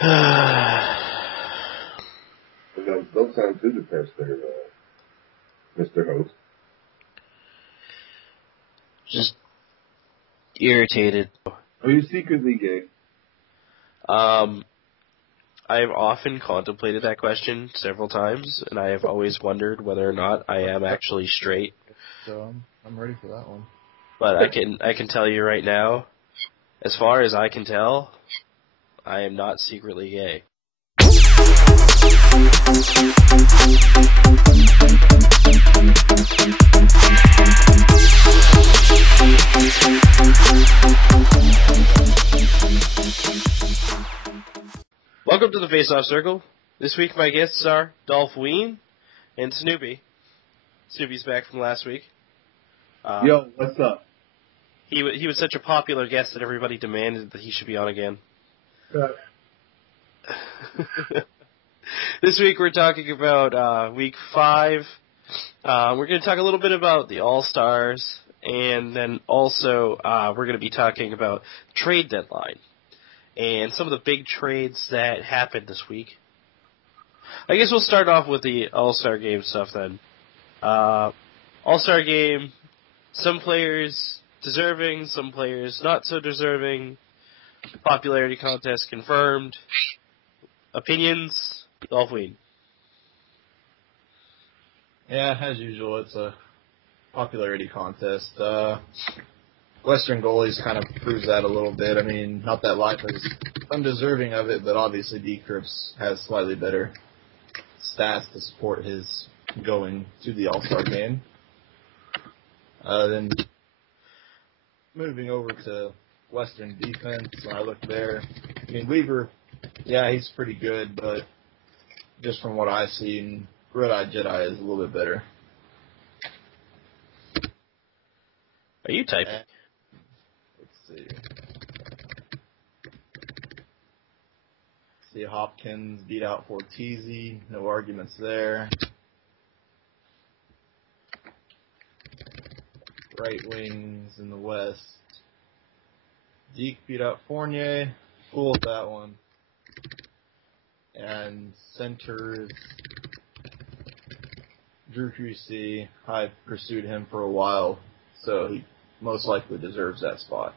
Don't sound too depressed there, Mr. Host. Just irritated. Are you secretly gay? I've often contemplated that question several times, and I have always wondered whether or not I am actually straight. So I'm ready for that one. But I can tell you right now, as far as I can tell, I am not secretly gay. Welcome to the Face-Off Circle. This week my guests are Dolphweeeeeeen and Snoopy. Snoopy's back from last week. Yo, what's up? He was such a popular guest that everybody demanded that he should be on again. This week we're talking about week 5. We're going to talk a little bit about the All-Stars, and then also we're going to be talking about trade deadline and some of the big trades that happened this week. I guess we'll start off with the All-Star Game stuff then. All-Star Game, some players deserving, some players not so deserving. Popularity contest confirmed. Opinions? Dolphweeeeeeen. Yeah, as usual, it's a popularity contest. Western goalies kind of proves that a little bit. I mean, not that Life is undeserving of it, but obviously D-Crips has slightly better stats to support his going to the All-Star Game. Then moving over to Western defense, when I look there, I mean, Weaver, yeah, he's pretty good, but just from what I've seen, Red-Eyed Jedi is a little bit better. Are you typing? Let's see. See, Hopkins beat out Fortizzi. No arguments there. Right wings in the West. Deke beat out Fournier. Cool with that one. And centers, Drew Creasy. I've pursued him for a while, so he most likely deserves that spot.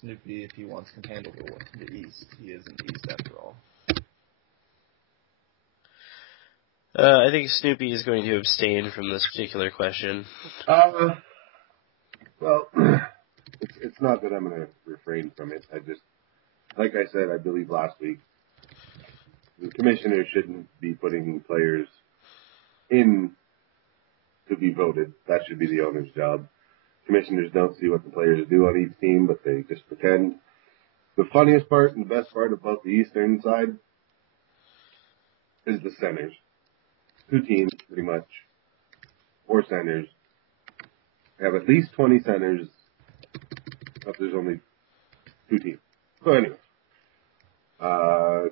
Snoopy, if he wants, can handle the East. He is in the East after all. I think Snoopy is going to abstain from this particular question. Well, it's not that I'm going to refrain from it. I just, like I said, I believe last week, the commissioner shouldn't be putting players in to be voted. That should be the owner's job. Commissioners don't see what the players do on each team, but they just pretend. The funniest part and the best part about the Eastern side is the centers. 2 teams, pretty much. 4 centers. Have at least 20 centers, but there's only 2 teams. So anyway,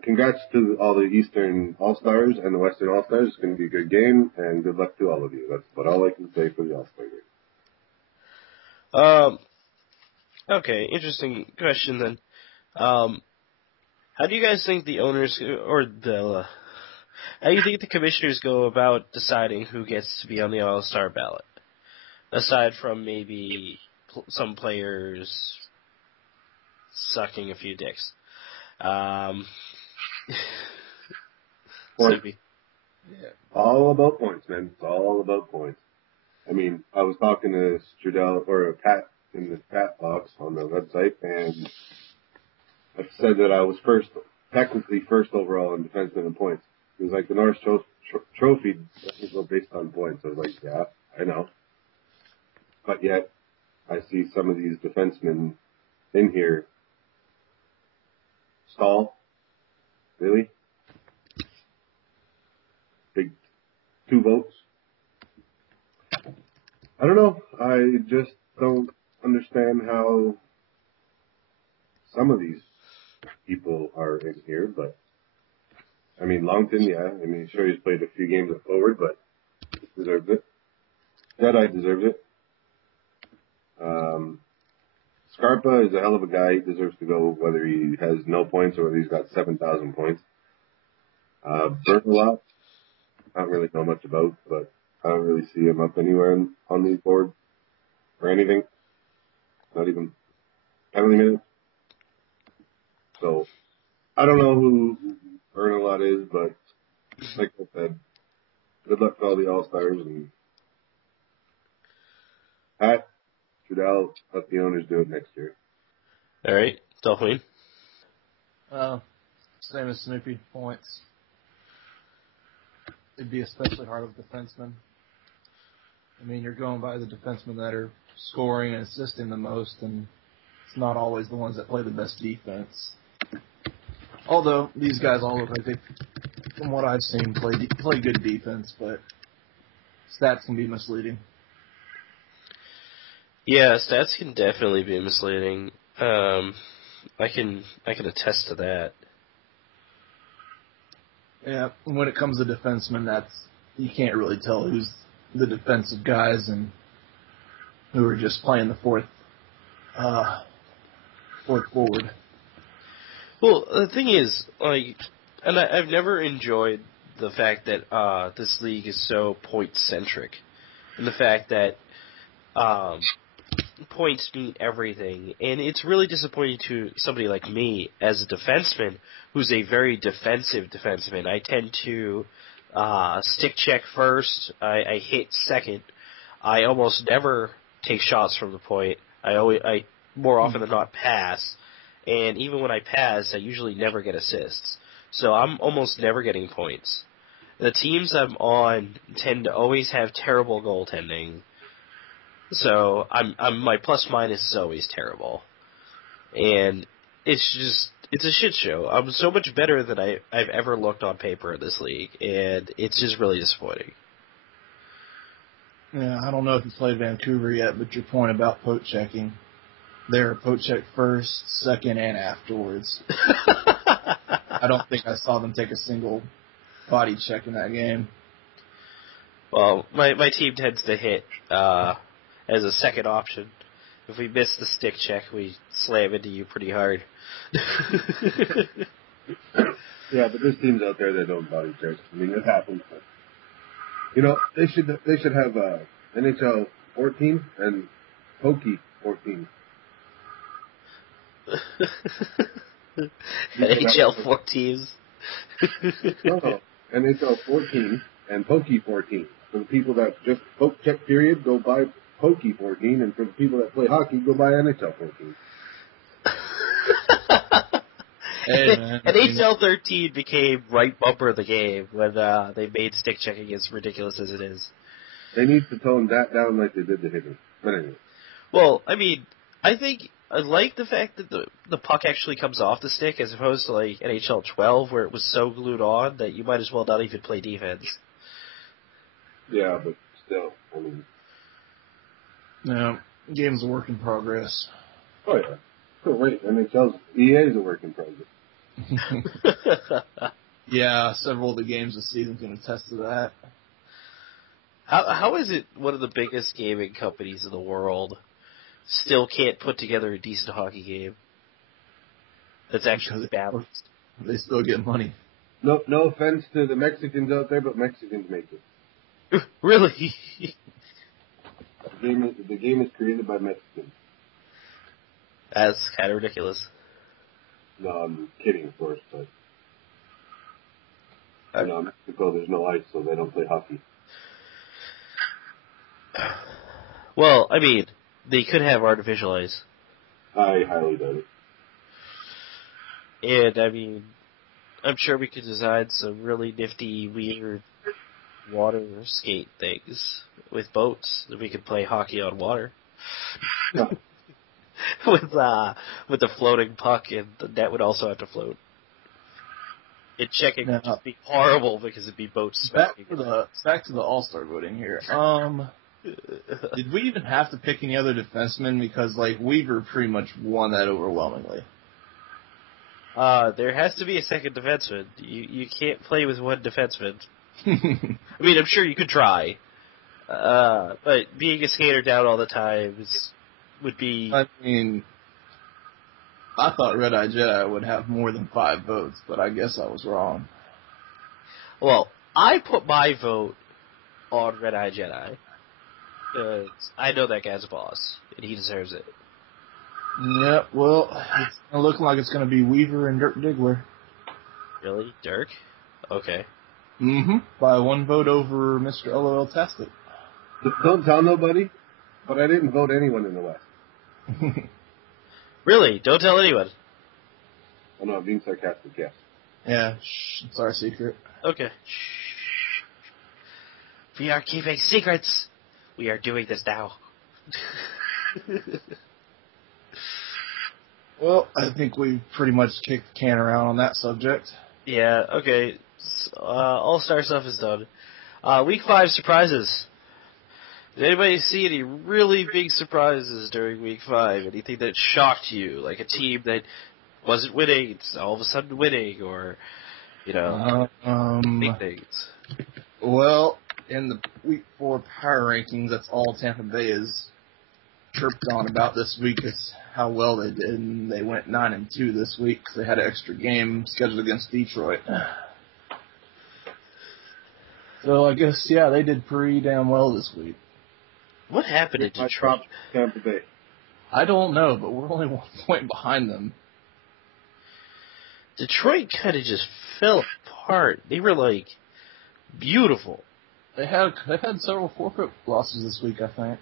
congrats to all the Eastern All-Stars and the Western All-Stars. It's going to be a good game, and good luck to all of you. That's about all I can say for the All-Star game. Okay, interesting question then. How do you guys think the owners, how do you think the commissioners go about deciding who gets to be on the All-Star ballot? Aside from maybe some players sucking a few dicks. Points. Yeah. All about points, man. It's all about points. I mean, I was talking to Strudel, or Pat, in the Pat box on the website, and I said that I was technically first overall in defenseman in points. It was like the Norris Trophy doesn't go based on points. I was like, yeah, I know. But yet, I see some of these defensemen in here. Stahl? Really? Big 2 votes? I don't know. I just don't understand how some of these people are in here, but I mean, Longton, yeah. I mean, sure, he's played a few games at forward, but deserves it. Jedi deserves it. Scarpa is a hell of a guy. He deserves to go, whether he has no points or whether he's got 7,000 points. Berthelot, I don't really know much about, but I don't really see him up anywhere on these boards or anything. Not even penalty minutes. So, I don't know who Berthelot is, but like I said, good luck to all the All-Stars, and Pat, Trudell, let the owners do it next year. All right, Dolphweeeeeeeen. Same as Snoopy, points. It'd be especially hard with defensemen. I mean, you're going by the defensemen that are scoring and assisting the most, and it's not always the ones that play the best defense. Although, these guys all look like they, from what I've seen, play good defense, but stats can be misleading. Yeah, stats can definitely be misleading. I can attest to that. Yeah, when it comes to defensemen, you can't really tell who's the defensive guys and who are just playing the fourth forward. Well, the thing is, I've never enjoyed the fact that this league is so point-centric, and the fact that points mean everything, and it's really disappointing to somebody like me as a defenseman who's a very defensive defenseman. I tend to stick check first, I hit second, I almost never take shots from the point, I more often than not pass, and even when I pass, I usually never get assists, so I'm almost never getting points. The teams I'm on tend to always have terrible goaltending, so my plus minus is always terrible, and it's a shit show. I'm so much better than I've ever looked on paper in this league, and it's just really disappointing. Yeah, I don't know if you played Vancouver yet, but your point about poke checking, they're poke check first, second, and afterwards. I don't think I saw them take a single body check in that game. Well, my team tends to hit as a second option. If we miss the stick check, we slam into you pretty hard. Yeah, but there's teams out there that don't body check. I mean, it happens. But, you know, they should have NHL 14 and Pokey 14. NHL 14s. No, NHL 14 and Pokey 14. For the people that just poke check period, go buy Pokey 14, and for the people that play hockey, go buy NHL 14. Hey, man. NHL 13 became right bumper of the game when they made stick checking as ridiculous as it is. They need to tone that down like they did the hitting. But anyway. Well, I mean, I think I like the fact that the puck actually comes off the stick as opposed to like NHL 12 where it was so glued on that you might as well not even play defense. Yeah, but still, I mean. No, game's a work in progress. Oh, yeah. Oh, wait, EA is a work in progress. Yeah, several of the games this season can attest to that. How is it one of the biggest gaming companies in the world still can't put together a decent hockey game that's actually balanced? They still get money. No offense to the Mexicans out there, but Mexicans make it. Really? The game is created by Mexicans. That's kind of ridiculous. No, I'm kidding, of course, but in Mexico there's no ice, so they don't play hockey. Well, I mean, they could have artificial ice. I highly doubt it. And, I mean, I'm sure we could design some really nifty, weird water skate things with boats that we could play hockey on water. Yeah. with the floating puck, and the net would also have to float. And checking would just be horrible because it'd be boats. Back to the All-Star voting here. Did we even have to pick any other defensemen? Because, like, Weaver pretty much won that overwhelmingly. There has to be a second defenseman. You can't play with one defenseman. I mean, I'm sure you could try. But being a skater down all the time would be... I mean, I thought Red Eye Jedi would have more than 5 votes, but I guess I was wrong. Well, I put my vote on Red Eye Jedi because I know that guy's a boss, and he deserves it. Yeah, well, it's looking like it's going to be Weaver and Dirk Diggler. Really? Dirk? Okay. Mm-hmm. By 1 vote over Mr. LOL Tastic. Don't tell nobody, but I didn't vote anyone in the West. Really? Don't tell anyone. Oh, no, I'm being sarcastic, yes. Yeah, shh, it's our secret. Okay. Shh. We are keeping secrets. We are doing this now. Well, I think we pretty much kicked the can around on that subject. Yeah, okay. All-Star stuff is done. Week 5 surprises. Did anybody see any really big surprises during Week 5? Anything that shocked you? Like a team that wasn't winning, it's all of a sudden winning, or, big things. Well, in the Week 4 power rankings, that's all Tampa Bay is chirped on about this week is how well they did, and they went 9-2 this week because they had an extra game scheduled against Detroit. So I guess, yeah, they did pretty damn well this week. What happened in Detroit? Tampa Bay. I don't know, but we're only 1 point behind them. Detroit kind of just fell apart. They were, beautiful. They've had several forfeit losses this week, I think.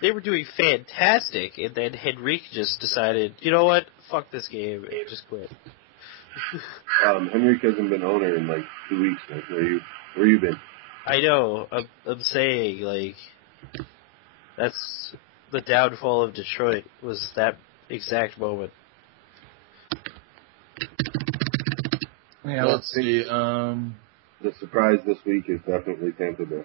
They were doing fantastic, and then Henrique just decided, you know what, fuck this game, and just quit. Henrique hasn't been owner in 2 weeks. Where you been? I know. I'm saying, that's the downfall of Detroit, was that exact moment. Yeah, let's see. The surprise this week is definitely Tampa Bay.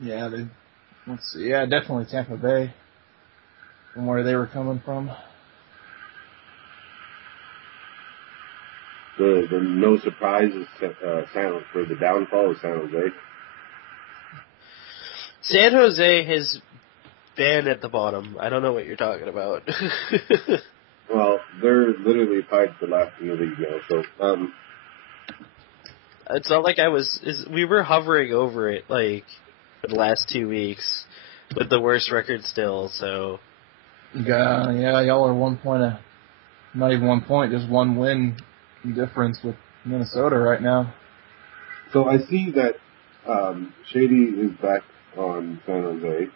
Yeah, let's see. Yeah, definitely Tampa Bay, from where they were coming from. The no surprise is for the downfall of San Jose. San Jose has been at the bottom. I don't know what you're talking about. Well, they're literally tied for last in the league now, so it's not like we were hovering over it, for the last 2 weeks, with the worst record still, so. Yeah, y'all are 1 point, not even 1 point, just 1 win difference with Minnesota right now. So I see that Shady is back on San Jose.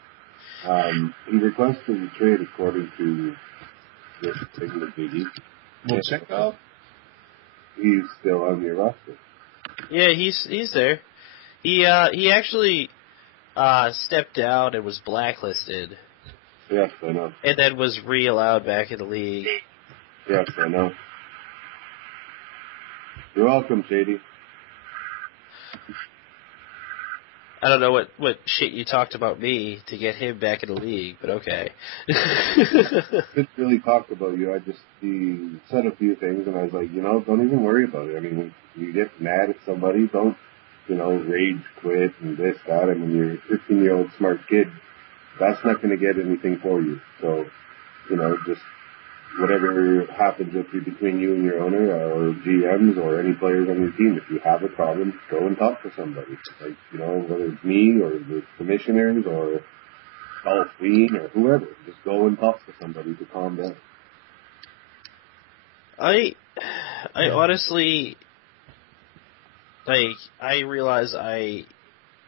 He requested a trade according to this particular biggie. Volchenkov? He's still on your roster. Yeah, he's there. He actually stepped down and was blacklisted. Yes, I know. And then was re-allowed back in the league. Yes, I know. You're welcome, Shady. I don't know what shit you talked about me to get him back in the league, but okay. Didn't really talk about you. He said a few things, and I was like, don't even worry about it. I mean, when you get mad at somebody, don't, rage quit and this, that. I mean, you're a 15-year-old smart kid. That's not going to get anything for you. So, just whatever happens between you and your owner or GMs or any players on your team, if you have a problem, go and talk to somebody. Whether it's me or the commissioners or Dolphweeeeeeeen or whoever, just go and talk to somebody to calm down. I honestly, I realize I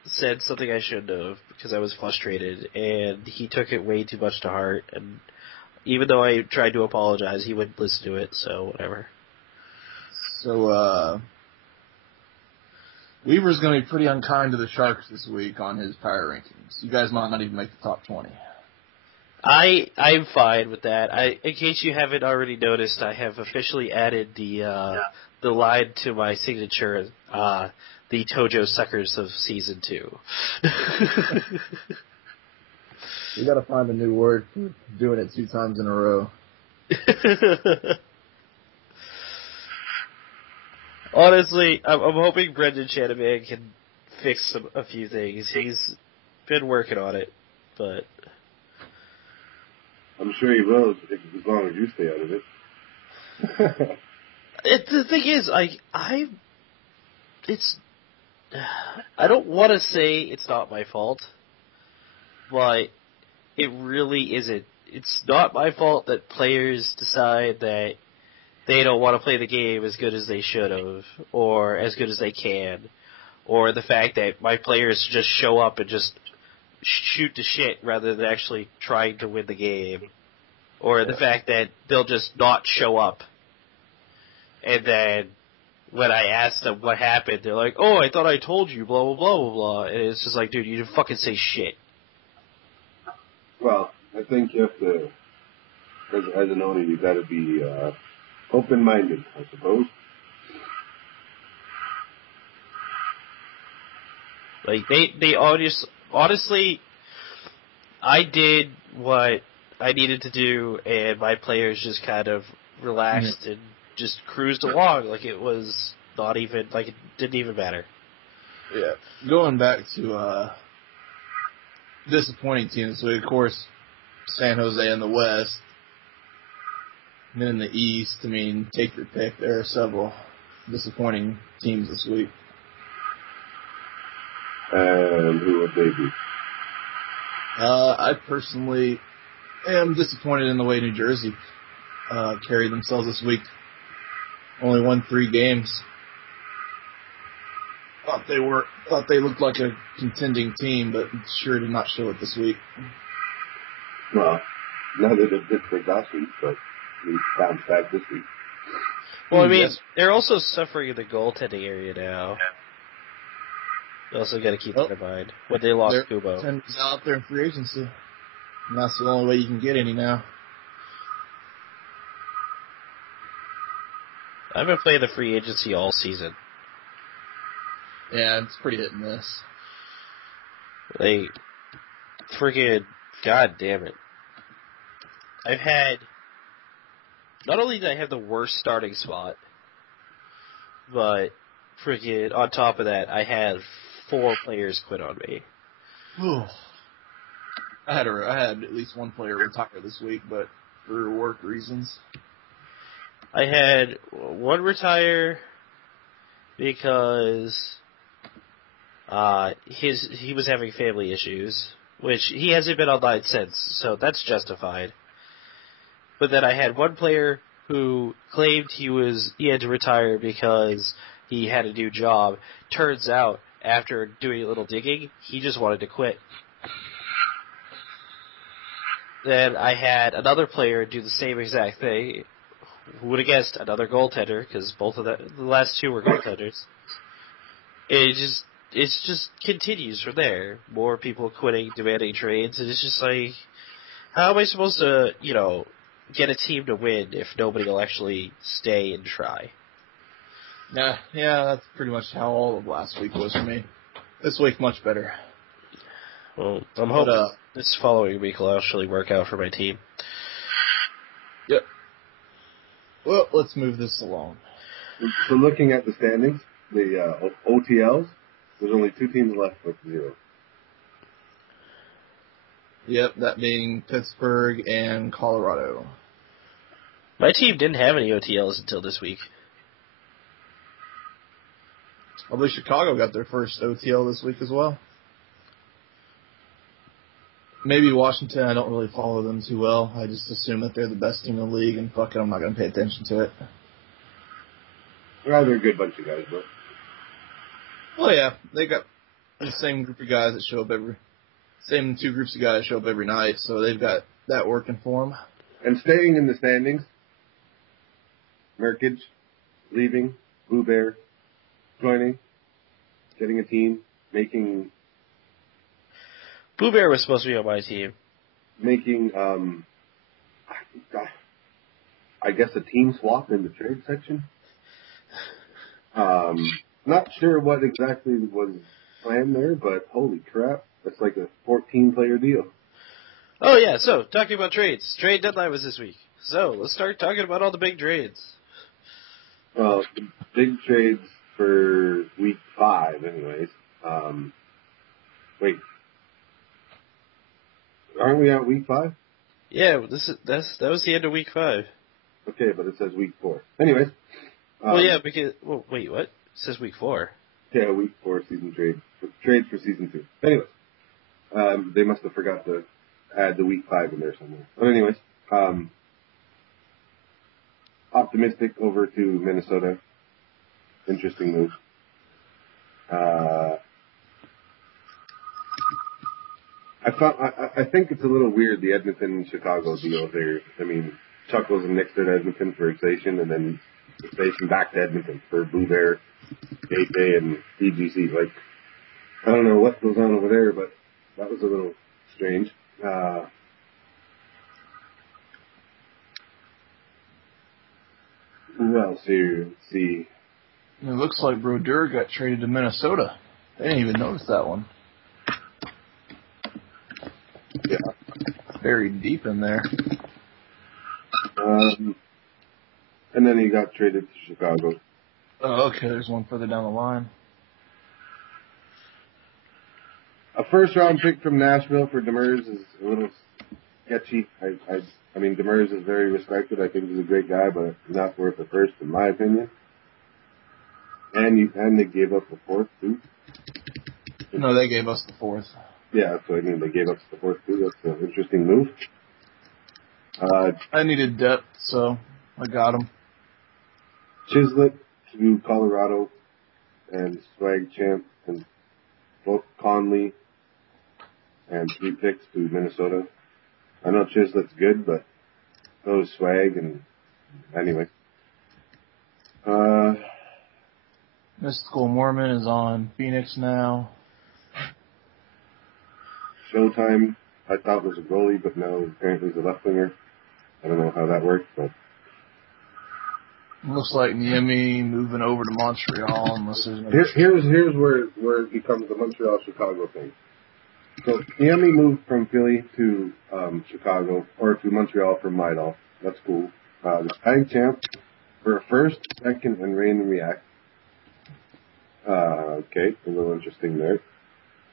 said something I shouldn't have because I was frustrated, and he took it way too much to heart, and even though I tried to apologize, he wouldn't listen to it, so whatever. So, Weaver's going to be pretty unkind to the Sharks this week on his power rankings. You guys might not even make the top 20. I'm fine with that. In case you haven't already noticed, I have officially added the line to my signature, the Tojo Suckers of Season 2. We got to find a new word for doing it 2 times in a row. Honestly, I'm hoping Brendan Shanahan can fix a few things. been working on it, but I'm sure you will as long as you stay out of it. The thing is, I don't want to say it's not my fault, but it really isn't. It's not my fault that players decide that they don't want to play the game as good as they should have, or as good as they can, or the fact that my players just show up and just shoot to shit rather than actually trying to win the game, or the fact that they'll just not show up, and then when I ask them what happened, they're like, "Oh, I thought I told you, blah blah blah blah blah," and it's just like, dude, you didn't fucking say shit. Well, I think you have to, as an owner, you got to be open-minded, I suppose. Like they honestly, I did what I needed to do, and my players just kind of relaxed and just cruised along like it was not even, like it didn't even matter. Yeah. Going back to disappointing teams, so of course San Jose in the West, and then in the East, I mean, take your pick. There are several disappointing teams this week. And who would they be? I personally am disappointed in the way New Jersey carried themselves this week. Only won 3 games. Thought they looked like a contending team, but sure did not show it this week. Well, neither did Pittsburgh last week, but we bounced back this week. Well, I mean, they're also suffering in the goaltending area now. You also got to keep that in mind. When they lost Kubo. He's out there in free agency. And that's the only way you can get any now. I've been playing the free agency all season. Yeah, it's pretty hit and miss. Like, friggin', god damn it. I've had, not only did I have the worst starting spot, but friggin', on top of that, I had 4 players quit on me. I had at least one player retire this week, but for work reasons. I had one retire because he was having family issues, which he hasn't been online since, so that's justified. But then I had one player who claimed he had to retire because he had a new job. Turns out, after doing a little digging, he just wanted to quit. Then I had another player do the same exact thing. Who would have guessed another goaltender, because both of the last 2 were goaltenders. It just continues from there. More people quitting, demanding trades, and it's just like, how am I supposed to, get a team to win if nobody will actually stay and try? Yeah, that's pretty much how all of last week was for me. This week, much better. Well, I'm hoping this following week will actually work out for my team. Yep. Well, let's move this along. So looking at the standings, the OTLs, there's only 2 teams left with 0. Yep, that being Pittsburgh and Colorado. My team didn't have any OTLs until this week. I believe Chicago got their first OTL this week as well. Maybe Washington, I don't really follow them too well. I just assume that they're the best team in the league, and fuck it, I'm not going to pay attention to it. They're a good bunch of guys, but... Well, yeah, they got the same group of guys that show up same 2 groups of guys show up every night, so they've got that working for them. And staying in the standings, Merkage, leaving, Blue Bear, joining, getting a team, making... Blue Bear was supposed to be on my team. Making, I guess a team swap in the trade section. Not sure what exactly was planned there, but holy crap, that's like a 14-player deal. Oh yeah, so, talking about trades. Trade deadline was this week. So, let's start talking about all the big trades. Well, the big trades for week 5 anyways. Wait. aren't we at week 5? Yeah, that was the end of week 5. Okay, but it says week 4. Anyways. Wait, what? It says week 4. Yeah, week 4 season trades for season 2. Anyways, they must have forgot to add the week 5 in there somewhere. But anyways, optimistic over to Minnesota. Interesting move. I think it's a little weird, the Edmonton-Chicago deal there. I mean, Chuckles and Nick to Edmonton for Station, and then Station back to Edmonton for Blue Bear, JJ, and EGC. Like, I don't know what goes on over there, but that was a little strange. Who else here? Let's see. It looks like Brodeur got traded to Minnesota. I didn't even notice that one. Yeah. Buried deep in there. And then he got traded to Chicago. Oh, okay. There's one further down the line. A first-round pick from Nashville for Demers is a little sketchy. I mean, Demers is very respected. I think he's a great guy, but not worth the first, in my opinion. And they gave up the 4th, too. No, they gave us the 4th. Yeah, that's what I mean. They gave up the 4th, too. That's an interesting move. I needed depth, so I got him. Chislett to Colorado and Swag Champ and both Conley and 3 picks to Minnesota. I know Chislett's good, but so is Swag, and anyway. Mystical Mormon is on Phoenix now. Showtime, I thought was a goalie, but no, apparently he's a left winger. I don't know how that works, but Looks like Niemi moving over to Montreal unless there's no... Here's where it becomes the Montreal-Chicago thing. So Niemi moved from Philly to Chicago, or to Montreal from Maidal. That's cool. The tag champ for a first, second, and Raine and React. Okay, a little interesting there.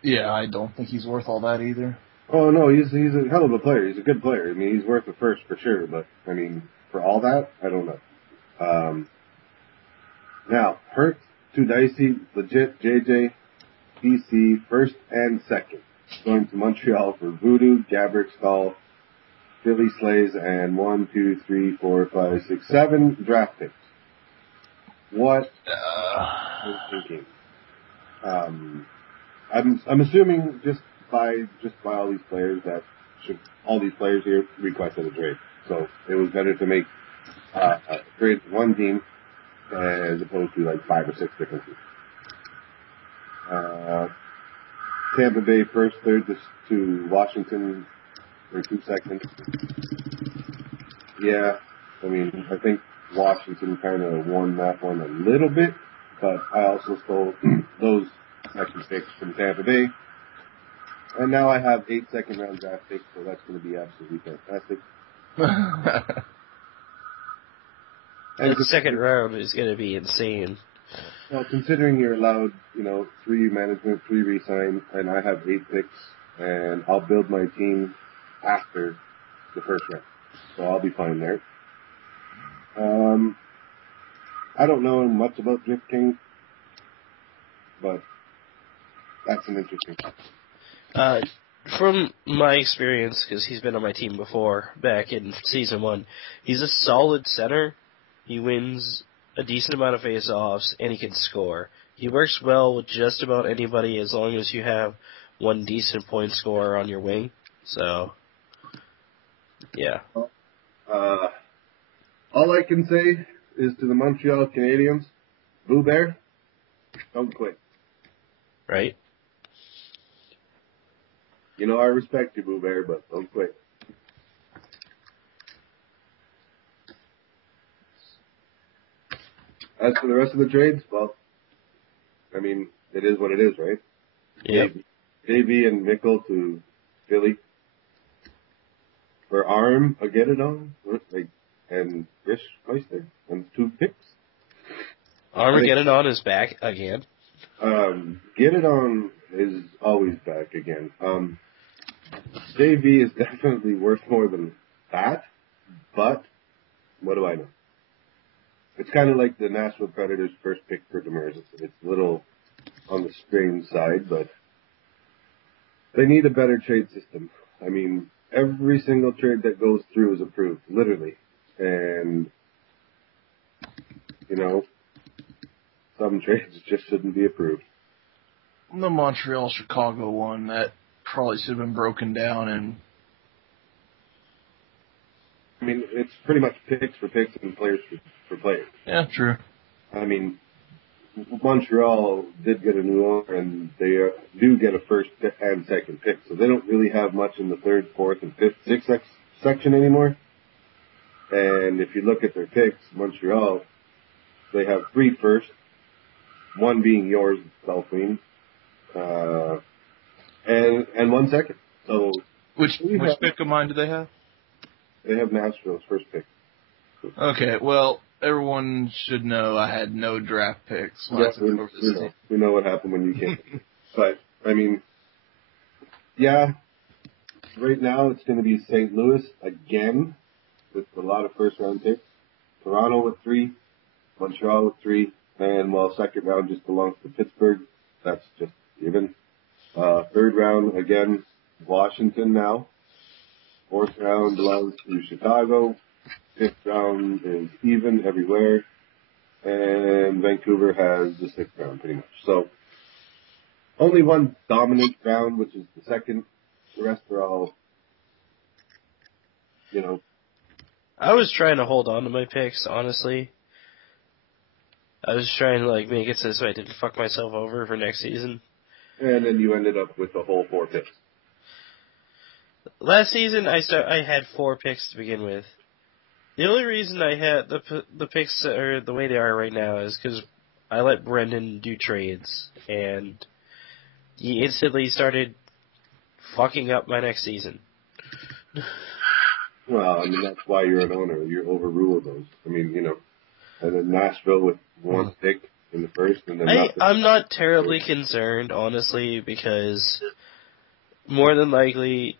Yeah, I don't think he's worth all that either. Oh no, he's a hell of a player. He's a good player. I mean, he's worth a first for sure. But I mean, for all that, I don't know. Now, Hurt to Dicey, legit JJ, PC, first and second. Going to Montreal for Voodoo, Gabrick, Stahl, Philly Slays, and 1, 2, 3, 4, 5, 6, 7 draft picks. What was thinking? I'm assuming just by all these players all these players here requested a trade. So it was better to make a trade to one team as opposed to like 5 or 6 different teams. Tampa Bay first, third to Washington for 2 seconds. Yeah, I mean, I think Washington kind of won that one a little bit, but I also stole those second picks from Tampa Bay. And now I have 8 second-round draft picks, so that's going to be absolutely fantastic. And the second round is going to be insane. Well, considering you're allowed, 3 management, 3 re-sign, and I have 8 picks, and I'll build my team after the first round. So I'll be fine there. I don't know much about Drift King, but that's an interesting topic. From my experience, because he's been on my team before, back in Season 1, he's a solid center. He wins a decent amount of face-offs, and he can score. He works well with just about anybody as long as you have one decent point scorer on your wing. So, yeah. All I can say is to the Montreal Canadiens, Blue Bear, don't quit. Right? I respect you, Blue Bear, but don't quit. As for the rest of the trades, well, I mean, it is what it is, right? Yep. JV and Mikkel to Philly. For Arm, a get it on, and Rich Meister, and 2 picks. Armageddon is back again. Get it on is always back again. JV is definitely worth more than that, but what do I know? It's kind of like the Nashville Predators' first pick for Demers. It's a little on the strange side, but they need a better trade system. I mean, every single trade that goes through is approved, literally. And, you know, some trades just shouldn't be approved. The Montreal-Chicago one, that probably should have been broken down and... I mean, it's pretty much picks for picks and players for players. Yeah, true. I mean, Montreal did get a new owner, and they do get a first and second pick, so they don't really have much in the third, fourth, and fifth, sixth section anymore. And if you look at their picks, Montreal, they have 3 firsts, one being yours, Dolphweeeeeeeen, and 1 second. So which pick of mine do they have? They have Nashville's first pick. Okay, well, everyone should know I had no draft picks when I took over this team. We know what happened when you came. But, I mean, yeah, right now it's going to be St. Louis again with a lot of first-round picks. Toronto with 3, Montreal with 3, and while second round just belongs to Pittsburgh, that's just given. Third round, again, Washington now. Fourth round belongs to Chicago. Fifth round is even everywhere. And Vancouver has the 6th round, pretty much. So, only one dominant round, which is the second. The rest are all, you know. I was trying to hold on to my picks, honestly. I was trying to, make it so I didn't fuck myself over for next season. And then you ended up with the whole 4 picks. Last season, I had 4 picks to begin with. The only reason I had the picks are the way they are right now is because I let Brendan do trades, and he instantly started fucking up my next season. Well, I mean, that's why you're an owner. You overrule those. I mean, you know, and then Nashville with 1 pick in the first, and then I'm not terribly concerned, honestly, because more than likely,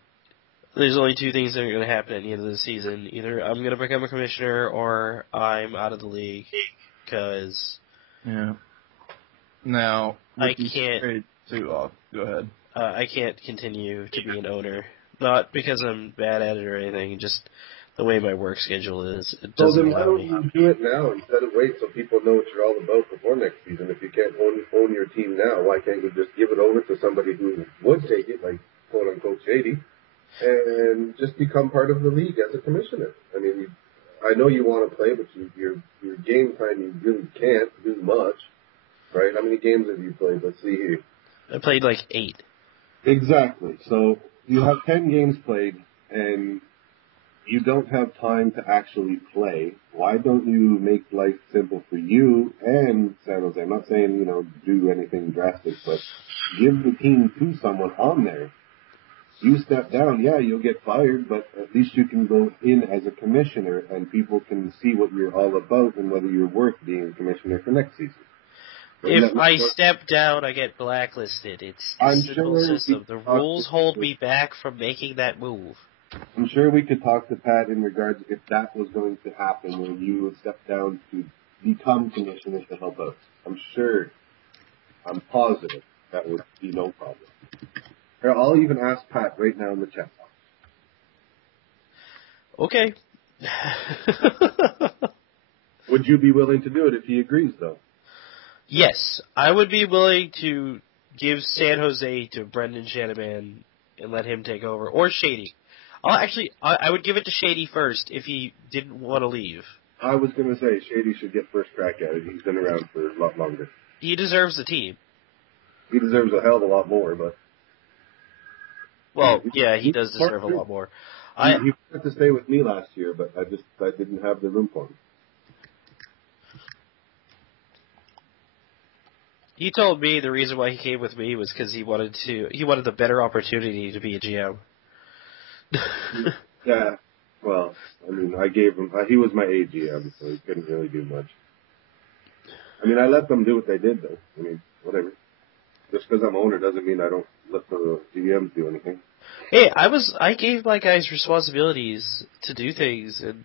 there's only 2 things that are going to happen at the end of the season. Either I'm going to become a commissioner or I'm out of the league. Because... Yeah. Now, I can't... Go ahead. I can't continue to be an owner. Not because I'm bad at it or anything, just the way my work schedule is. It doesn't so then why allow don't me. you do it now instead of wait so people know what you're all about before next season? If you can't own your team now, why can't you just give it over to somebody who would take it, like quote-unquote shady, and just become part of the league as a commissioner? I mean, I know you want to play, but your game time, you really can't do much, right? How many games have you played? Let's see here. I played 8. Exactly. So you have 10 games played, and you don't have time to actually play. Why don't you make life simple for you and San Jose? I'm not saying, you know, do anything drastic, but give the team to someone on there. You step down, yeah, you'll get fired, but at least you can go in as a commissioner and people can see what you're all about and whether you're worth being a commissioner for next season. If I step down, I get blacklisted. It's the simple system. The rules hold me back from making that move. I'm sure we could talk to Pat in regards if that was going to happen when you would step down to become commissioner to help out. I'm positive that would be no problem. Here, I'll even ask Pat right now in the chat box. Okay. Would you be willing to do it if he agrees, though? Yes, I would be willing to give San Jose to Brendan Shanahan and let him take over, or Shady. I would give it to Shady first if he didn't want to leave. I was going to say Shady should get first crack at it. He's been around for a lot longer. He deserves the team. He deserves a hell of a lot more, but... Well, yeah, he does deserve a lot more. He wanted to stay with me last year, but I didn't have the room for him. He told me the reason why he came with me was because he wanted the better opportunity to be a GM. Yeah, well, I mean, I gave him, he was my AGM, so he couldn't really do much. I mean, I let them do what they did, though. I mean, whatever. Just because I'm owner doesn't mean I don't let the GMs do anything. Hey, I gave my guys responsibilities to do things, and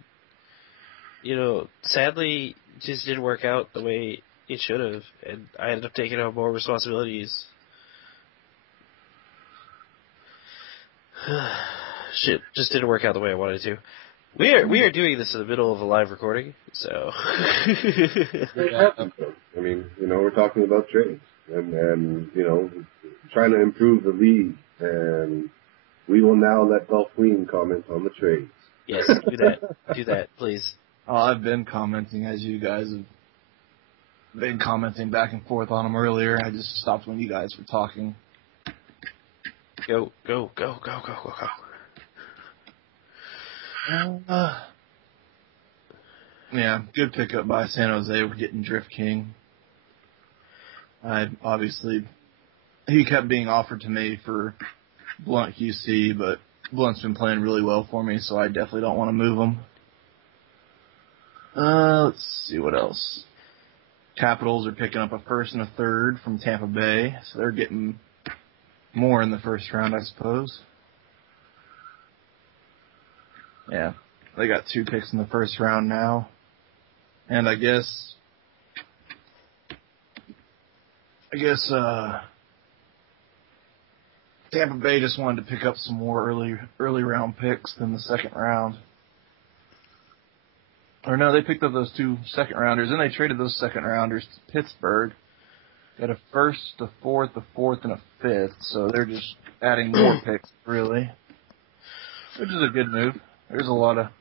sadly, it just didn't work out the way it should have, and I ended up taking on more responsibilities. Shit, just didn't work out the way I wanted to. We are doing this in the middle of a live recording, so. I mean, we're talking about trades and trying to improve the league, and we will now let Dolphweeeeeeeen comment on the trades. Yes, do that, please. Oh, I've been commenting as you guys have been commenting back and forth on them earlier. I just stopped when you guys were talking. Go. Yeah, good pickup by San Jose. We're getting Drift King. He kept being offered to me for Blunt QC, but Blunt's been playing really well for me, so I definitely don't want to move him. Let's see what else. Capitals are picking up a first and a third from Tampa Bay, so they're getting more in the first round, I suppose. Yeah, they got 2 picks in the first round now. And I guess Tampa Bay just wanted to pick up some more early round picks than the second round. Or no, they picked up those 2 second rounders, and they traded those second rounders to Pittsburgh. Got a first, a fourth, and a fifth, so they're just adding more picks, really. Which is a good move. There's a lot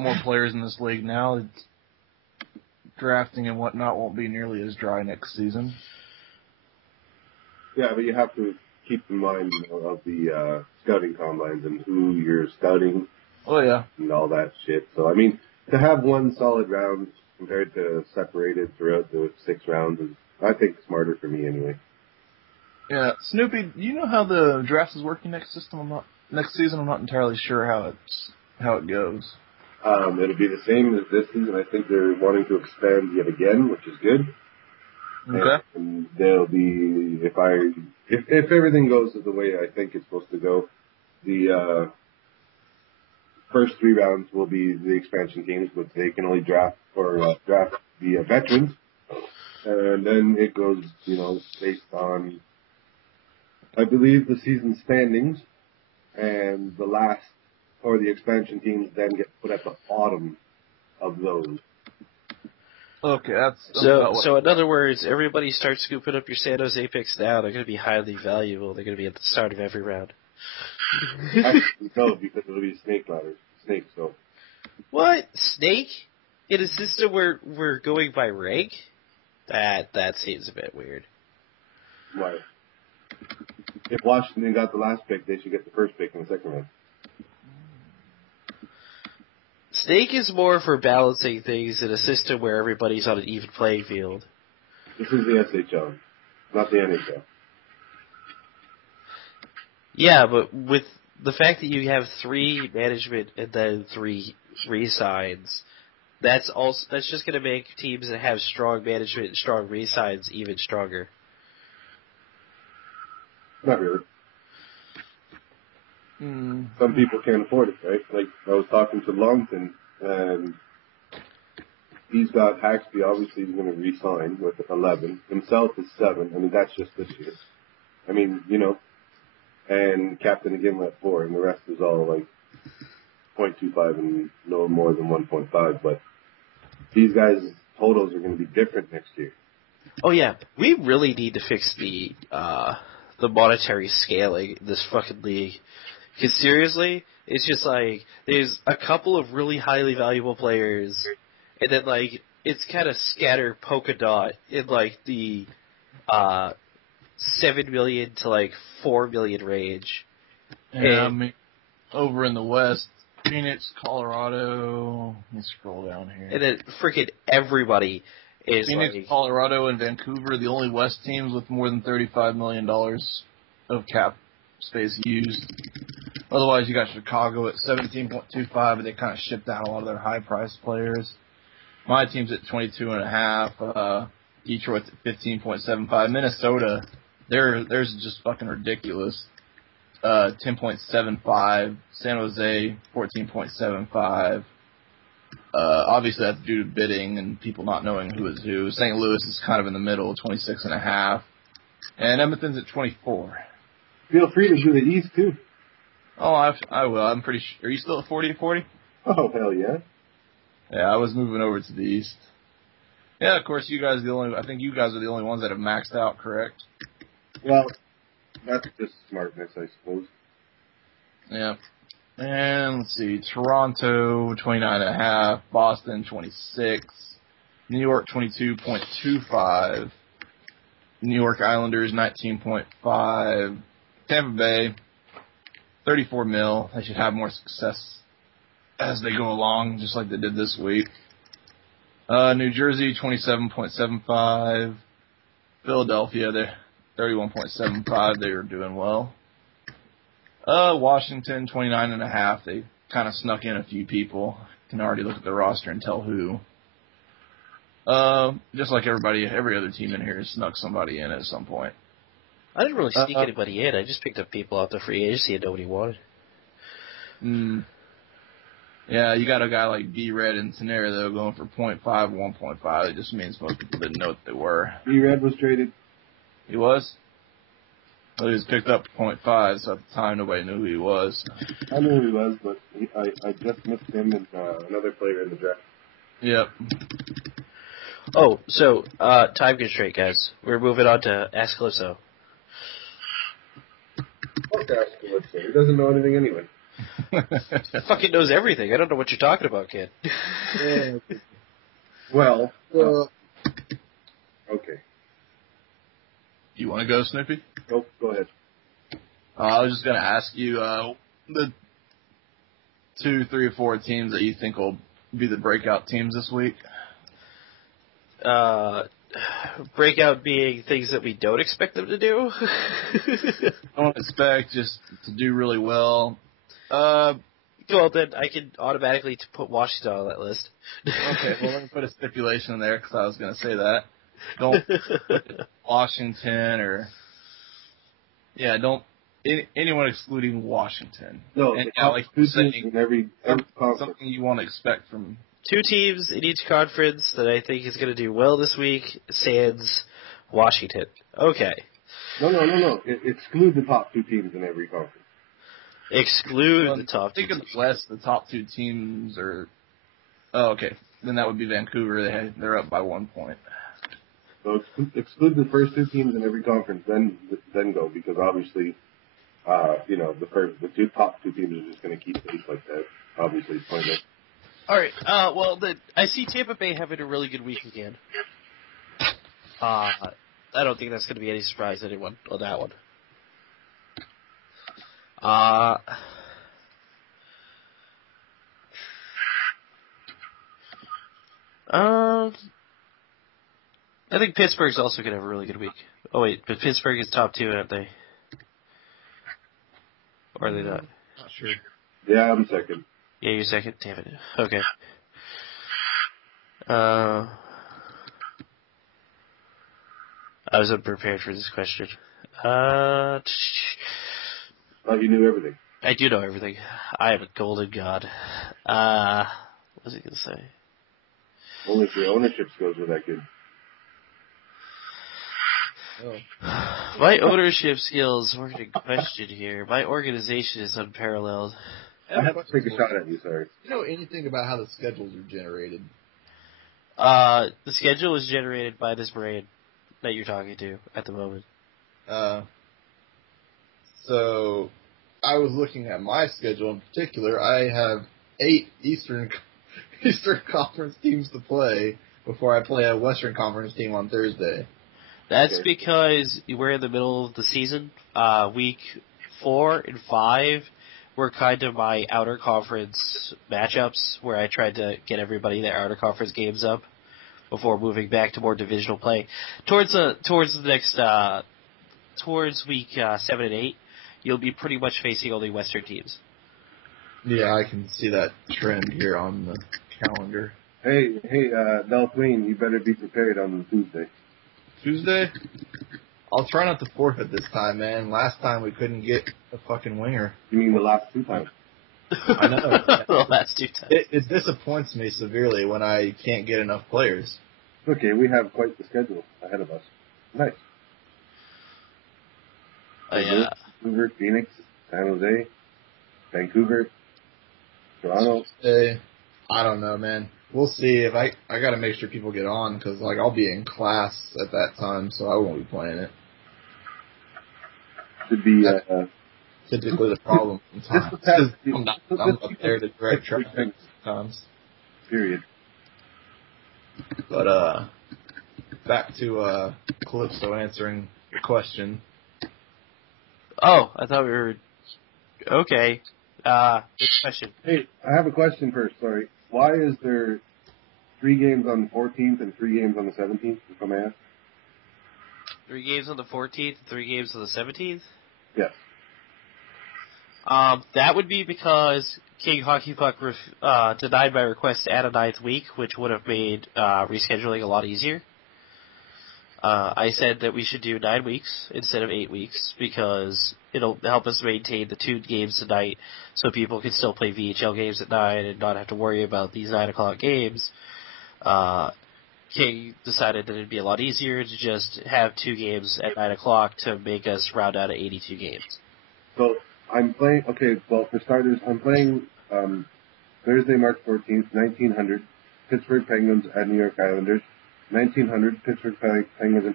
more players in this league now. Drafting and whatnot won't be nearly as dry next season. Yeah, but you have to keep in mind of the scouting combines and who you're scouting. Oh, yeah. And all that shit. So, I mean, to have one solid round compared to separated throughout the 6 rounds is, I think, smarter for me anyway. Yeah. Snoopy, do you know how the draft is working next season? I'm not entirely sure how it goes. It'll be the same as this season. I think they're wanting to expand yet again, which is good. Okay. And they'll be, if everything goes the way I think it's supposed to go, the first 3 rounds will be the expansion teams, but they can only draft the veterans. And then it goes, based on, I believe, the season standings, and the expansion teams then get put at the bottom of those. Okay, so in other words, everybody starts scooping up your San Jose picks now. They're going to be highly valuable. They're going to be at the start of every round. Actually, no, because it'll be snake, so. What? Snake? In a system where we're going by rank? That seems a bit weird. Why? If Washington got the last pick, they should get the first pick in the second round. Snake is more for balancing things in a system where everybody's on an even playing field. This is the SHL, not the NHL. Yeah, but with the fact that you have 3 management and then 3 re-signs, that's just going to make teams that have strong management and strong re-signs even stronger. Not really. Some people can't afford it, right? Like, I was talking to Longton, and he's got Haxby, obviously he's going to re-sign with 11. Himself is 7. I mean, that's just this year. I mean, and Captain again at 4, and the rest is all like 0.25 and no more than 1.5. But these guys' totals are going to be different next year. Oh yeah, we really need to fix the monetary scaling in this fucking league. Because seriously, it's just like, there's a couple of really highly valuable players, and then like, it's kind of scattered polka dot in like the 7 million to like 4 million range. Yeah, I mean, over in the West, Phoenix, Colorado, let me scroll down here. And then freaking everybody is Phoenix, like, Colorado, and Vancouver, the only West teams with more than $35 million of cap space used. Otherwise, you got Chicago at 17.25, but they kind of shipped out a lot of their high-priced players. My team's at 22.5. Detroit's at 15.75. Minnesota, theirs is just fucking ridiculous. 10.75. San Jose, 14.75. Obviously that's due to bidding and people not knowing who is who. St. Louis is kind of in the middle, 26.5. And Edmonton's at 24. Feel free to do the East, too. Oh, I will. I'm pretty sure. Are you still at 40-40? Oh, hell yeah. Yeah, I was moving over to the East. Yeah, of course, I think you guys are the only ones that have maxed out, correct? Well, that's just smartness, I suppose. Yeah. And let's see, Toronto, 29.5, Boston, 26, New York, 22.25, New York Islanders, 19.5, Tampa Bay, 34 mil. They should have more success as they go along, just like they did this week. New Jersey, 27.75, Philadelphia, they're 31.75, they were doing well. Washington, 29.5. They kind of snuck in a few people. Can already look at the roster and tell who. Just like every other team in here has snuck somebody in at some point. I didn't really sneak anybody in. I just picked up people off the free agency and nobody wanted. Yeah, you got a guy like B-Red and Tenera, though, going for 0.5, 1.5. It just means most people didn't know what they were. B-Red was traded. He was? Well, he was picked up 0.5, so at the time nobody knew who he was. I knew who he was, but I just missed him and another player in the draft. Yep. Oh, so, time constraint, guys. We're moving on to Ask Calypso. Fuck Ask Calypso. He doesn't know anything anyway. Fucking knows everything. I don't know what you're talking about, kid. Well, okay. You want to go, Snoopy? Go ahead. I was just going to ask you the 2, 3, or 4 teams that you think will be the breakout teams this week. Breakout being things that we don't expect them to do? Don't expect, just to do really well. Well, then I can automatically put Washington on that list. Okay, well, let me put a stipulation in there because I was going to say that. Don't put Washington or... Yeah, don't... Anyone excluding Washington. No, and like saying in every conference. something you want to expect from... 2 teams in each conference that I think is going to do well this week, sans Washington. Okay. No. Exclude the top 2 teams in every conference. Exclude the top 2 teams. I think teams. in the West, the top 2 teams are... Oh, okay. Then that would be Vancouver. They're up by 1 point. So exclude the first 2 teams in every conference, then go, because obviously, the top 2 teams are just going to keep pace like that. Obviously, it's pointless. All right. I see Tampa Bay having a really good week again. I don't think that's going to be any surprise to anyone on that one. I think Pittsburgh's also going to have a really good week. Oh, wait, but Pittsburgh is top 2, aren't they? Or are they not? Not sure. Yeah, I'm second. Yeah, you're second? Damn it. Okay. I was unprepared for this question. Thought you knew everything. I do know everything. I am a golden god. What was I going to say? Only if your ownership skills were that good. Oh. My ownership skills weren't in question here. My organization is unparalleled. I have to take a shot at you, sorry. Do you know anything about how the schedules are generated? The schedule is generated by this brain that you're talking to at the moment. So, I was looking at my schedule in particular. I have 8 Eastern Conference teams to play before I play a Western Conference team on Thursday. That's because we're in the middle of the season. Week 4 and 5 were kind of my outer conference matchups where I tried to get everybody their outer conference games up before moving back to more divisional play. Towards week 7 and 8, you'll be pretty much facing only Western teams. Yeah, I can see that trend here on the calendar. Hey, Dolphweeeeeeeen, you better be prepared on Tuesday. Tuesday? I'll try not to forfeit this time, man. Last time we couldn't get a fucking winger. You mean the last 2 times? I know. The last 2 times. It disappoints me severely when I can't get enough players. Okay, we have quite the schedule ahead of us. Nice. Yeah. Vancouver, Phoenix, San Jose, Vancouver, Toronto. I don't know, man. We'll see. If I got to make sure people get on because like I'll be in class at that time, so I won't be playing it. Should be typically the problem sometimes. I'm up there to direct traffic sometimes. Period. But back to Calypso answering your question. Oh, I thought we were okay. Next question. Hey, I have a question first. Sorry, why is there 3 games on the 14th and 3 games on the 17th? If I may ask. 3 games on the 14th, 3 games on the 17th. Yes. That would be because King Hockey Puck denied my request to add a 9th week, which would have made rescheduling a lot easier. I said that we should do 9 weeks instead of 8 weeks because it'll help us maintain the 2 games a night so people can still play VHL games at 9 and not have to worry about these 9 o'clock games. King decided that it'd be a lot easier to just have 2 games at 9 o'clock to make us round out to 82 games. So I'm playing, okay, well, for starters, I'm playing Thursday, March 14th, 1900, Pittsburgh Penguins at New York Islanders. 1900, Pittsburgh Penguins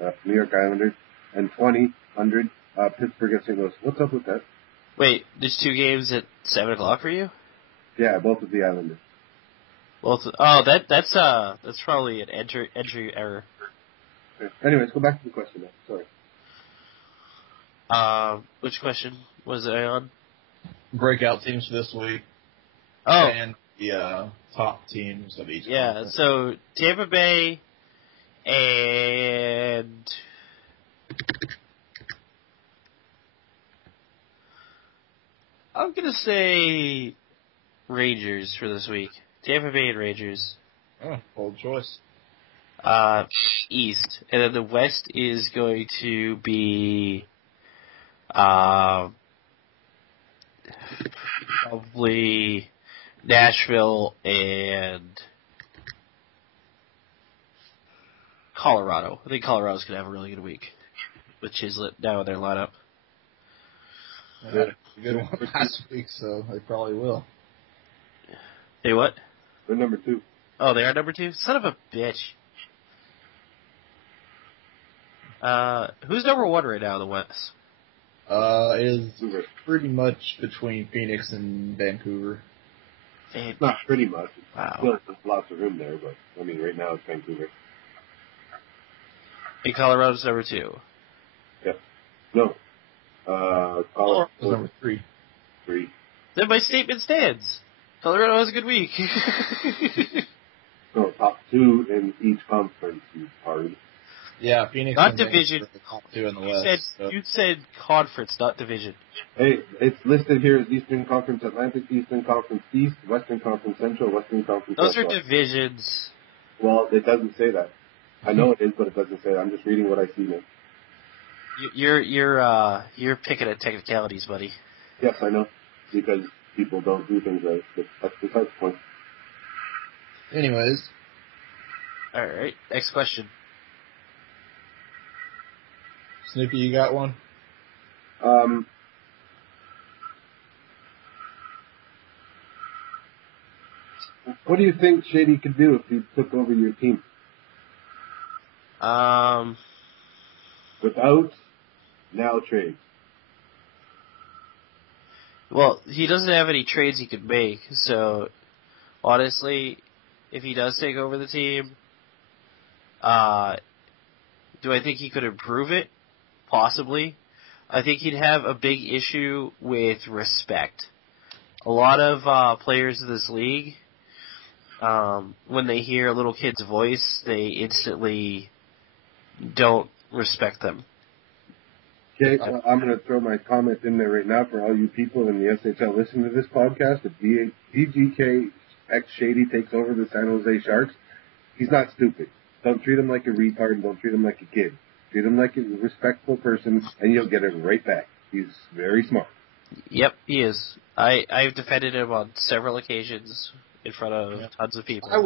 at New York Islanders, and 2000, Pittsburgh at St. Louis. What's up with that? Wait, there's 2 games at 7 o'clock for you? Yeah, both of the Islanders. That's probably an entry error. Okay. Anyways, go back to the question now. Sorry. Which question was I on? Breakout teams for this week. Oh. And the top teams of each conference. So Tampa Bay and I'm going to say Rangers for this week. Tampa Bay and Rangers. Oh, bold choice. East. And then the West is going to be probably Nashville and Colorado. I think Colorado's going to have a really good week with Chislett now in their lineup. They had a good one last week, so they probably will. Hey, what? They're number 2. Oh, they are number 2? Son of a bitch. Who's number 1 right now in the West? Is pretty much between Phoenix and Vancouver. Not pretty much. Wow. Still, there's lots of room there, but, I mean, right now it's Vancouver. And Colorado's number 2. Yeah. No. Colorado's number 3. 3. Then my statement stands. Colorado has a good week. No, top 2 in each conference is hard. Yeah, Phoenix. Not division. Top 2 in the West. You said conference, not division. Hey, it's listed here as Eastern Conference Atlantic, Eastern Conference East, Western Conference Central, Western Conference Those are Southwest. divisions. Well, it doesn't say that. I know it is, but it doesn't say that. I'm just reading what I see now. You're picking at technicalities, buddy. Yes, I know. Because people don't do things right. But that's besides the point. Anyways. Alright, next question. Snoopy, you got one? What do you think Shady could do if he took over your team? Without now trades. Well, he doesn't have any trades he could make, so honestly, if he does take over the team, do I think he could improve it? Possibly. I think he'd have a big issue with respect. A lot of players in this league, when they hear a little kid's voice, they instantly don't respect them. Okay, I'm going to throw my comment in there right now for all you people in the SHL listening to this podcast. If DGK X Shady takes over the San Jose Sharks, he's not stupid. Don't treat him like a retard and don't treat him like a kid. Treat him like a respectful person, and you'll get it right back. He's very smart. Yep, he is. I've defended him on several occasions in front of tons of people. I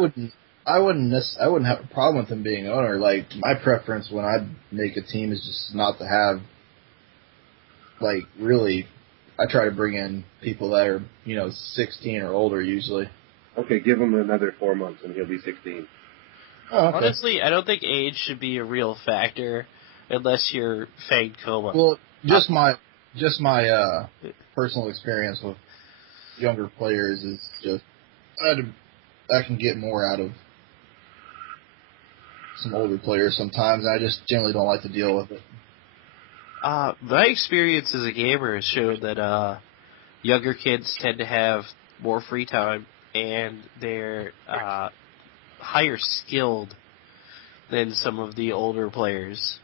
wouldn't have a problem with him being owner. Like, my preference when I make a team is just not to have, like, really, I try to bring in people that are, 16 or older usually. Okay, give him another 4 months and he'll be 16. Oh, okay. Honestly, I don't think age should be a real factor unless you're Fang Coma. Well, just my personal experience with younger players is just I can get more out of some older players sometimes. I just generally don't like to deal with it. My experience as a gamer has shown that younger kids tend to have more free time and they're higher skilled than some of the older players.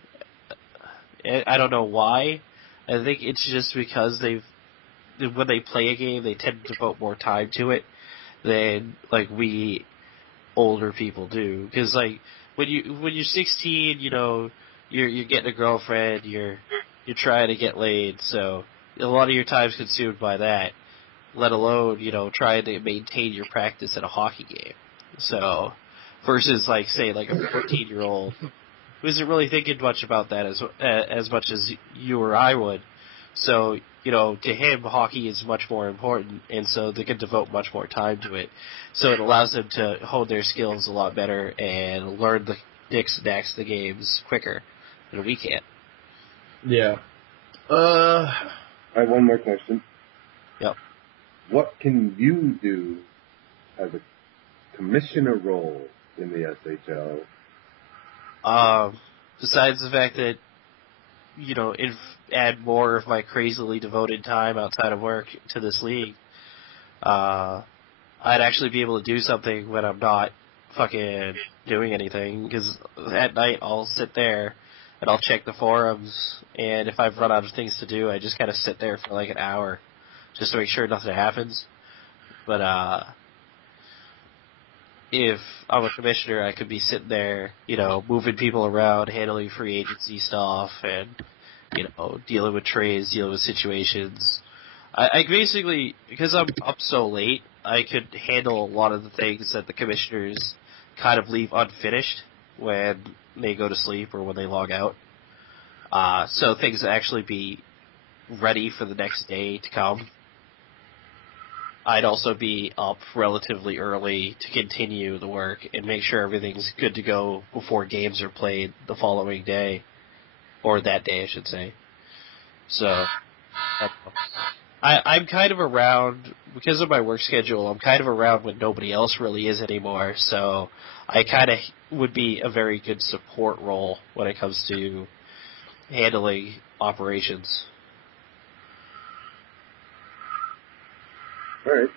I don't know why. I think it's just because when they play a game, they tend to devote more time to it than like we older people do. Because like when you're 16, you're getting a girlfriend, you're trying to get laid, so a lot of your time's consumed by that. Let alone trying to maintain your practice at a hockey game. So versus like say like a 14-year-old who isn't really thinking much about that as much as you or I would. So, to him, hockey is much more important, and so they can devote much more time to it. So it allows them to hone their skills a lot better and learn the nicks and knacks of the games quicker than we can. Yeah. I have one more question. Yep. What can you do as a commissioner role in the SHL? Besides the fact that, add more of my crazily devoted time outside of work to this league, I'd actually be able to do something when I'm not fucking doing anything, because at night I'll sit there and I'll check the forums, and if I've run out of things to do, I just kind of sit there for like an hour just to make sure nothing happens. But, if I'm a commissioner, I could be sitting there, moving people around, handling free agency stuff, and, dealing with trades, dealing with situations. I basically, because I'm up so late, I could handle a lot of the things that the commissioners kind of leave unfinished when they go to sleep or when they log out. So things actually be ready for the next day to come. I'd also be up relatively early to continue the work and make sure everything's good to go before games are played the following day. Or that day, I should say. So, I'm kind of around, because of my work schedule, I'm kind of around when nobody else really is anymore, so I kind of would be a very good support role when it comes to handling operations. All right.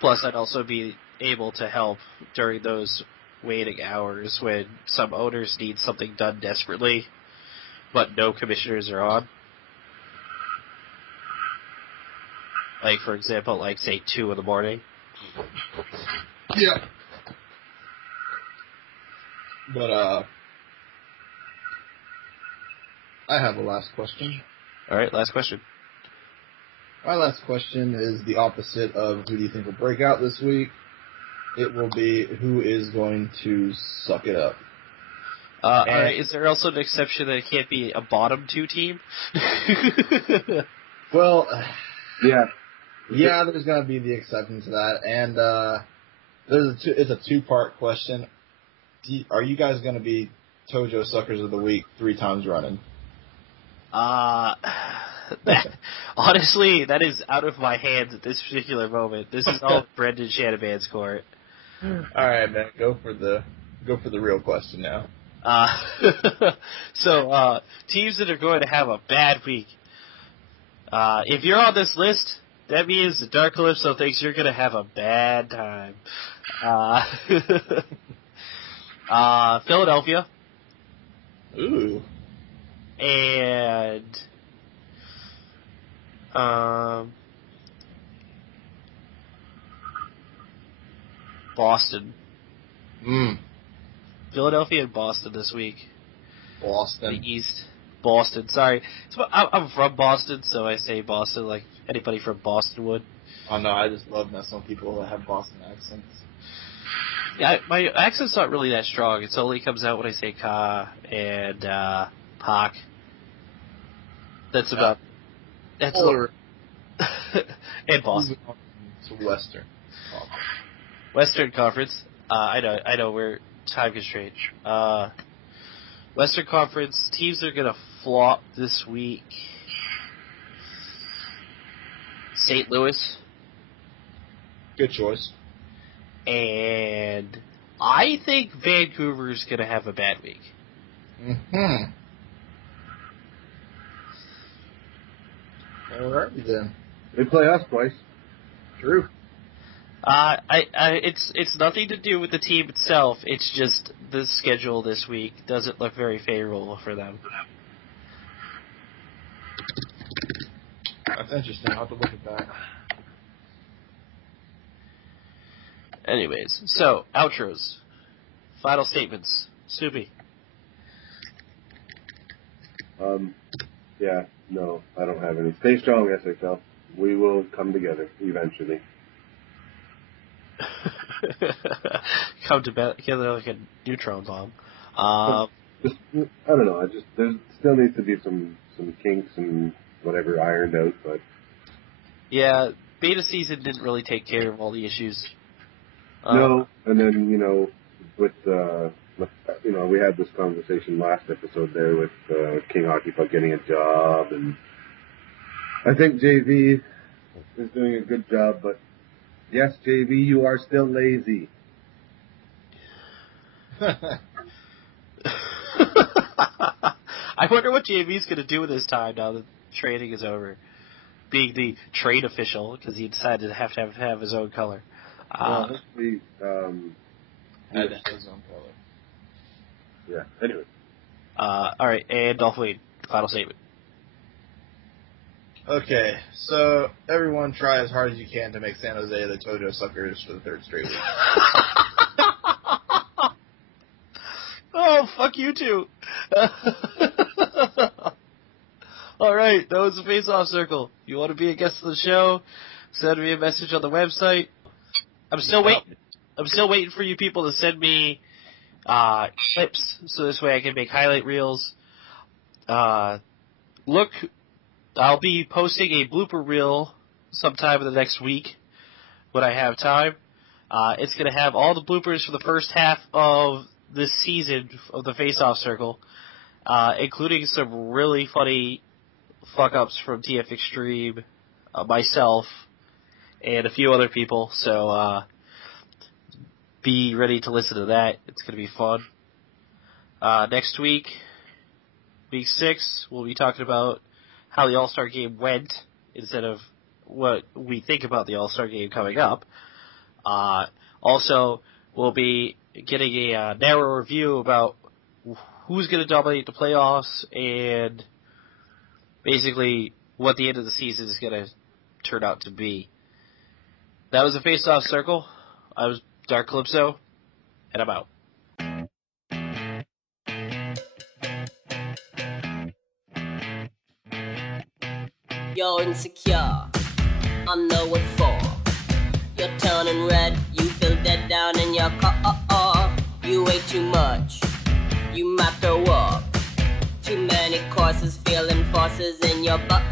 Plus, I'd also be able to help during those waiting hours when some owners need something done desperately, but no commissioners are on. Like, for example, say 2 in the morning. Yeah. But, I have a last question. Alright, last question. My last question is the opposite of who do you think will break out this week. It will be who is going to suck it up. Alright, is there also an exception that it can't be a bottom 2 team? Well, yeah. Yeah, there's going to be the exception to that. And it's a 2-part question. Are you guys going to be Tojo Suckers of the Week 3 times running? Honestly, that is out of my hands at this particular moment. This is all Brendan Shanahan's court. Alright, man, go for the real question now. So, teams that are going to have a bad week. If you're on this list, that means the Dark Calypso thinks you're going to have a bad time. Philadelphia. Ooh. And Boston. Philadelphia and Boston this week. Boston. The East. Boston, sorry. I'm from Boston, so I say Boston like anybody from Boston would. Oh no, I just love messing with people that have Boston accents. Yeah, my accent's not really that strong. It only comes out when I say ka and pak. That's about. That's or and Boston. To Western. Western Conference. I know we're time constrained. Western Conference teams are gonna flop this week. St. Louis. Good choice. And I think Vancouver's gonna have a bad week. Mm-hmm. Alrighty then. They play us twice. True. It's nothing to do with the team itself. It's just the schedule this week doesn't look very favorable for them. That's interesting. I'll have to look at that. Anyways, so outros, final statements, Soupy. Yeah, no, I don't have any. Stay strong, SHL. We will come together eventually. Come together like a neutron bomb. I don't know. There still needs to be some kinks and whatever ironed out, but yeah, beta season didn't really take care of all the issues. No, and then with we had this conversation last episode there with King Hockey Puck getting a job, and I think JV is doing a good job, but yes, JV, you are still lazy. I wonder what JV's going to do with his time now that training is over. Being the trade official, because he decided to have his own color. Hopefully, Had his own color. Yeah, anyway. Alright, and Dolphweeeeeeeen, final statement. Okay, so everyone try as hard as you can to make San Jose the Tojo Suckers for the third straight week. Oh, fuck you too. Alright, that was the Face-Off Circle. If you want to be a guest of the show, send me a message on the website. I'm still waiting for you people to send me clips, so this way I can make highlight reels. I'll be posting a blooper reel sometime in the next week when I have time. It's going to have all the bloopers for the first half of this season of the Face-Off Circle, including some really funny fuck-ups from TF Extreme, myself, and a few other people, so be ready to listen to that. It's going to be fun. Next week, week 6, we'll be talking about how the All-Star Game went instead of what we think about the All-Star Game coming up. Also, we'll be getting a narrow review about who's going to dominate the playoffs and basically what the end of the season is going to turn out to be. That was a Face-Off Circle. I was Dark Calypso, and I'm out. You're insecure, I know what for. You're turning red, you feel dead down in your car. You ate too much, you might throw up. Too many courses, feeling forces in your butt.